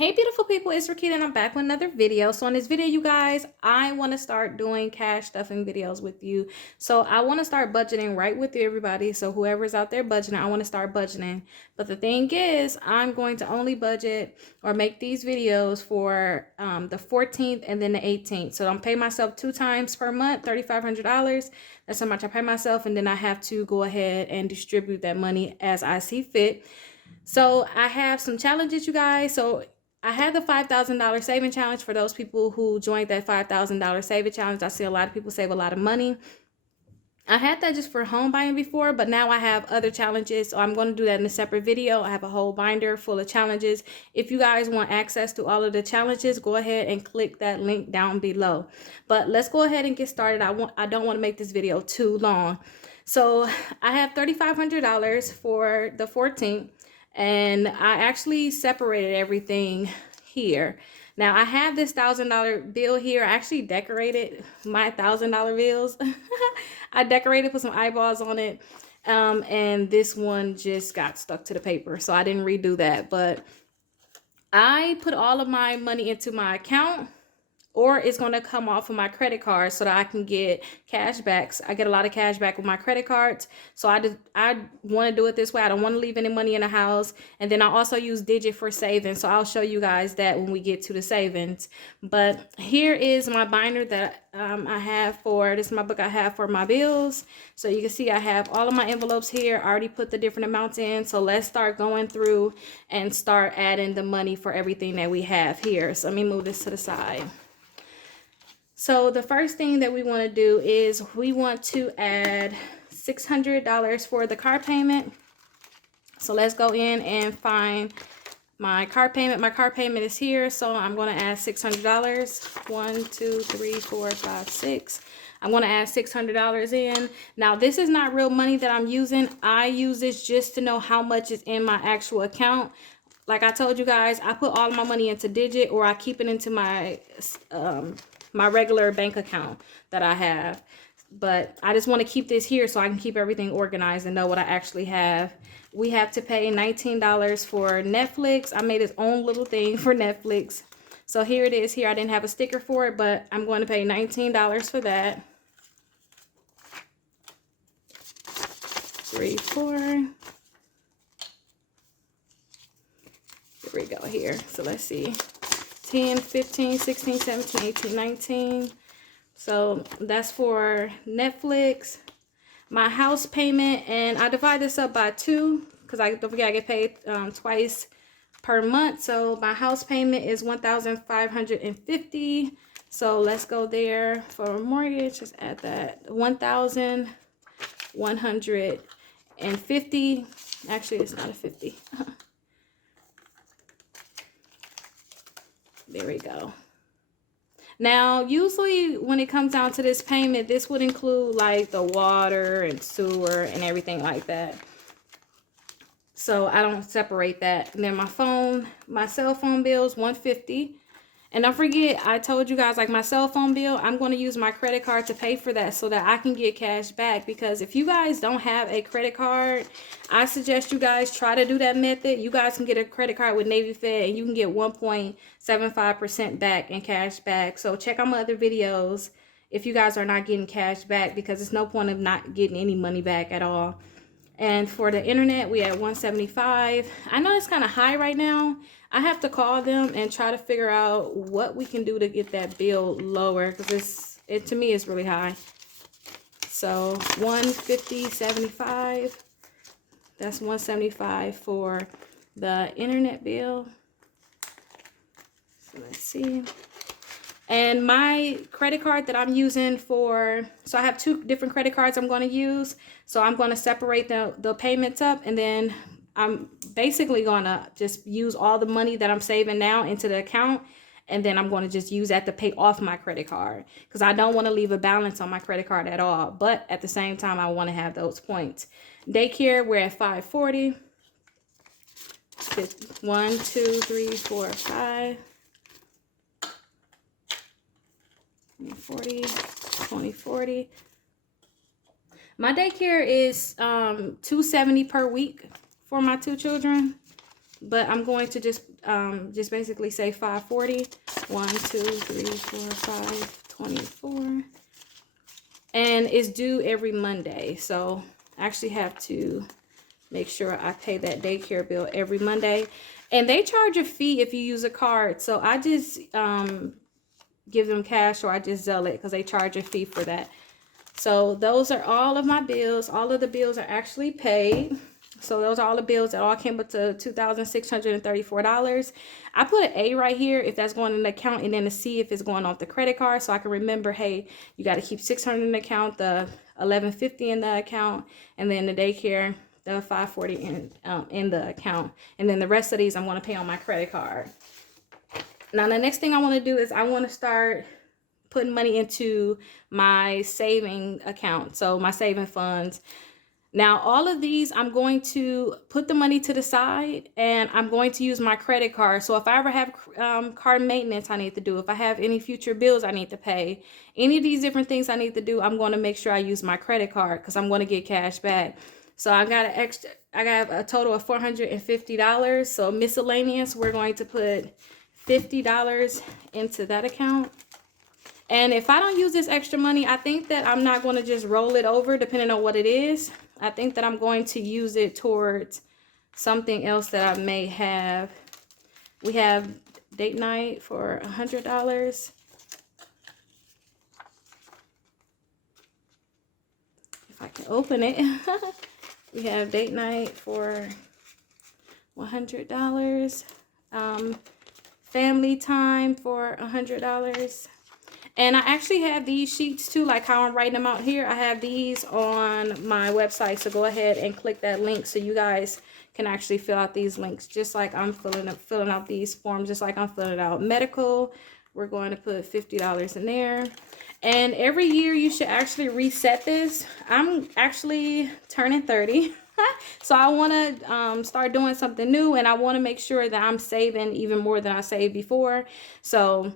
Hey beautiful people, it's Rickita and I'm back with another video. So in this video, you guys, I want to start doing cash stuffing videos with you. So I want to start budgeting right with you, everybody. So whoever's out there budgeting, I want to start budgeting. But the thing is, I'm going to only budget or make these videos for the 14th and then the 18th. So I'm paying myself 2 times per month, $3,500. That's how much I pay myself. And then I have to go ahead and distribute that money as I see fit. So I have some challenges, you guys. So I had the $5,000 saving challenge for those people who joined that $5,000 saving challenge. I see a lot of people save a lot of money. I had that just for home buying before, but now I have other challenges. So I'm going to do that in a separate video. I have a whole binder full of challenges. If you guys want access to all of the challenges, go ahead and click that link down below. But let's go ahead and get started. I don't want to make this video too long. So I have $3,500 for the 14th. And I actually separated everything here. Now I have this $1,000 bill here. I actually decorated my $1,000 bills. I decorated, put some eyeballs on it. And this one just got stuck to the paper. So I didn't redo that. But I put all of my money into my account, or it's going to come off of my credit card so that I can get cash backs. I get a lot of cash back with my credit cards. So I want to do it this way. I don't want to leave any money in the house. And then I also use Digit for savings. So I'll show you guys that when we get to the savings. But here is my binder that I have for, this is my book I have for my bills. So you can see I have all of my envelopes here. I already put the different amounts in. So let's start going through and start adding the money for everything that we have here. So let me move this to the side. So the first thing that we want to do is we want to add $600 for the car payment. So let's go in and find my car payment. My car payment is here. So I'm going to add $600. 1, 2, 3, 4, 5, 6. I'm going to add $600 in. Now this is not real money that I'm using. I use this just to know how much is in my actual account. Like I told you guys, I put all my money into Digit, or I keep it into my my regular bank account that I have. But I just want to keep this here so I can keep everything organized and know what I actually have. We have to pay $19 for Netflix. I made this own little thing for Netflix. So here it is here. I didn't have a sticker for it, but I'm going to pay $19 for that. 3, 4. Here we go here. So let's see. 10, 15, 16, 17, 18, 19. So that's for Netflix. My house payment, and I divide this up by 2 because I don't forget I get paid twice per month. So my house payment is $1,550. So let's go there for mortgage. Just add that $1,150. Actually, it's not a 50. There we go. Now, usually when it comes down to this payment, this would include like the water and sewer and everything like that. So I don't separate that. And then my cell phone bill is $150. And don't forget, I told you guys, like my cell phone bill, I'm going to use my credit card to pay for that so that I can get cash back. Because if you guys don't have a credit card, I suggest you guys try to do that method. You guys can get a credit card with Navy Fed and you can get 1.75% back in cash back. So check out my other videos if you guys are not getting cash back, because there's no point of not getting any money back at all. And for the internet, we at $175. I know it's kind of high right now. I have to call them and try to figure out what we can do to get that bill lower, because it to me is really high. So $150.75. That's $175 for the internet bill. So let's see. And my credit card that I'm using for, so I have 2 different credit cards I'm going to use. So I'm going to separate the payments up, and then I'm basically going to just use all the money that I'm saving now into the account. And then I'm going to just use that to pay off my credit card, because I don't want to leave a balance on my credit card at all. But at the same time, I want to have those points. Daycare, we're at $540. 1, 2, 3, 4, 5. 40, 20, 40. My daycare is $270 per week for my 2 children, but I'm going to just just basically say 540. 1, 2, 3, 4, 5, 24. And it's due every Monday. So I actually have to make sure I pay that daycare bill every Monday. And they charge a fee if you use a card. So I just give them cash, or I just Zelle it because they charge a fee for that. So those are all of my bills. All of the bills are actually paid. So those are all the bills that all came up to $2,634. I put an A right here if that's going in the account, and then a C if it's going off the credit card, so I can remember, hey, you got to keep $600 in the account, the $1,150 in the account, and then the daycare, the $540 in the account, and then the rest of these I'm going to pay on my credit card. Now the next thing I want to do is I want to start putting money into my saving account, so my saving funds. Now, all of these, I'm going to put the money to the side, and I'm going to use my credit card. So if I ever have card maintenance I need to do, if I have any future bills I need to pay, any of these different things I need to do, I'm going to make sure I use my credit card because I'm going to get cash back. So I got a total of $450. So miscellaneous, we're going to put $50 into that account. And if I don't use this extra money, I think that I'm not going to just roll it over depending on what it is. I think that I'm going to use it towards something else that I may have. We have date night for $100. If I can open it. We have date night for $100. Family time for $100. And I actually have these sheets too, like how I'm writing them out here. I have these on my website, so go ahead and click that link so you guys can actually fill out these links, just like I'm filling out these forms, just like I'm filling out medical. We're going to put $50 in there. And every year you should actually reset this. I'm actually turning 30. So I want to start doing something new, and I want to make sure that I'm saving even more than I saved before. So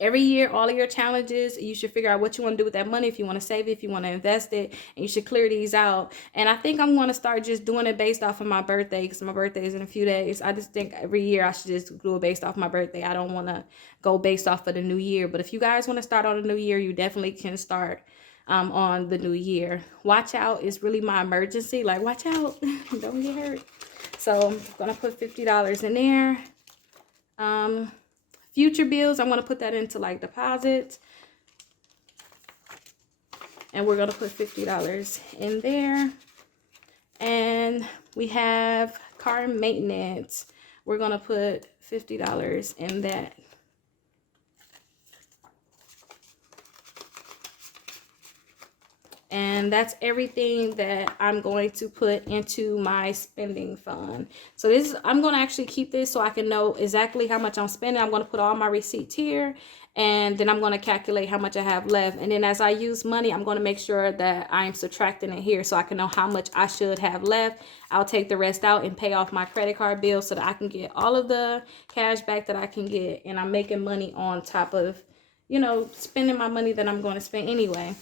every year, all of your challenges, you should figure out what you want to do with that money. If you want to save it, if you want to invest it, and you should clear these out. And I think I'm going to start just doing it based off of my birthday, because my birthday is in a few days. I just think every year I should just do it based off my birthday. I don't want to go based off of the new year. But if you guys want to start on the new year, you definitely can start on the new year. Watch out is really my emergency. Like, watch out. Don't get hurt. So I'm going to put $50 in there. Future bills, I'm going to put that into like deposits. And we're going to put $50 in there. And we have car maintenance. We're going to put $50 in that. And that's everything that I'm going to put into my spending fund. So this, I'm going to actually keep this so I can know exactly how much I'm spending. I'm going to put all my receipts here, and then I'm going to calculate how much I have left. And then as I use money, I'm going to make sure that I'm subtracting it here so I can know how much I should have left. I'll take the rest out and pay off my credit card bill so that I can get all of the cash back that I can get. And I'm making money on top of, you know, spending my money that I'm going to spend anyway.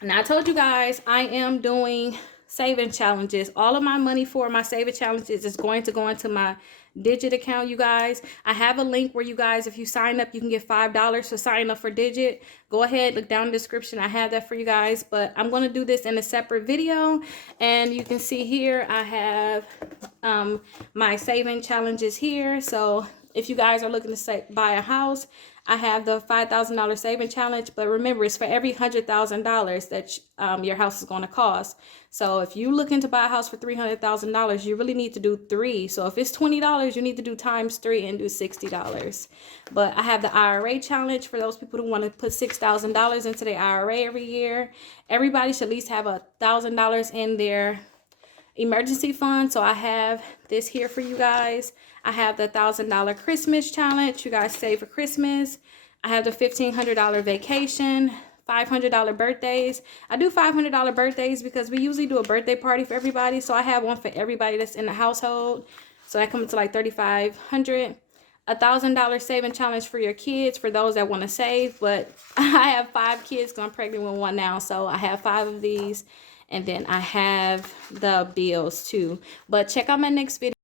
And I told you guys I am doing saving challenges. All of my money for my saving challenges is going to go into my Digit account, you guys. I have a link where you guys, if you sign up, you can get $5 for signing up for Digit. Go ahead, look down in the description. I have that for you guys, but I'm going to do this in a separate video. And you can see here I have my saving challenges here. So if you guys are looking to buy a house, I have the $5,000 saving challenge, but remember, it's for every $100,000 that your house is going to cost. So if you're looking to buy a house for $300,000, you really need to do 3. So if it's $20, you need to do times 3 and do $60. But I have the IRA challenge for those people who want to put $6,000 into their IRA every year. Everybody should at least have $1,000 in their emergency fund. So I have this here for you guys. I have the $1,000 Christmas challenge. You guys save for Christmas. I have the $1,500 vacation, $500 birthdays. I do $500 birthdays because we usually do a birthday party for everybody. So I have one for everybody that's in the household. So that comes to like $3,500. $1,000 saving challenge for your kids, for those that want to save. But I have 5 kids because I'm pregnant with 1 now. So I have 5 of these. And then I have the bills too. But check out my next video.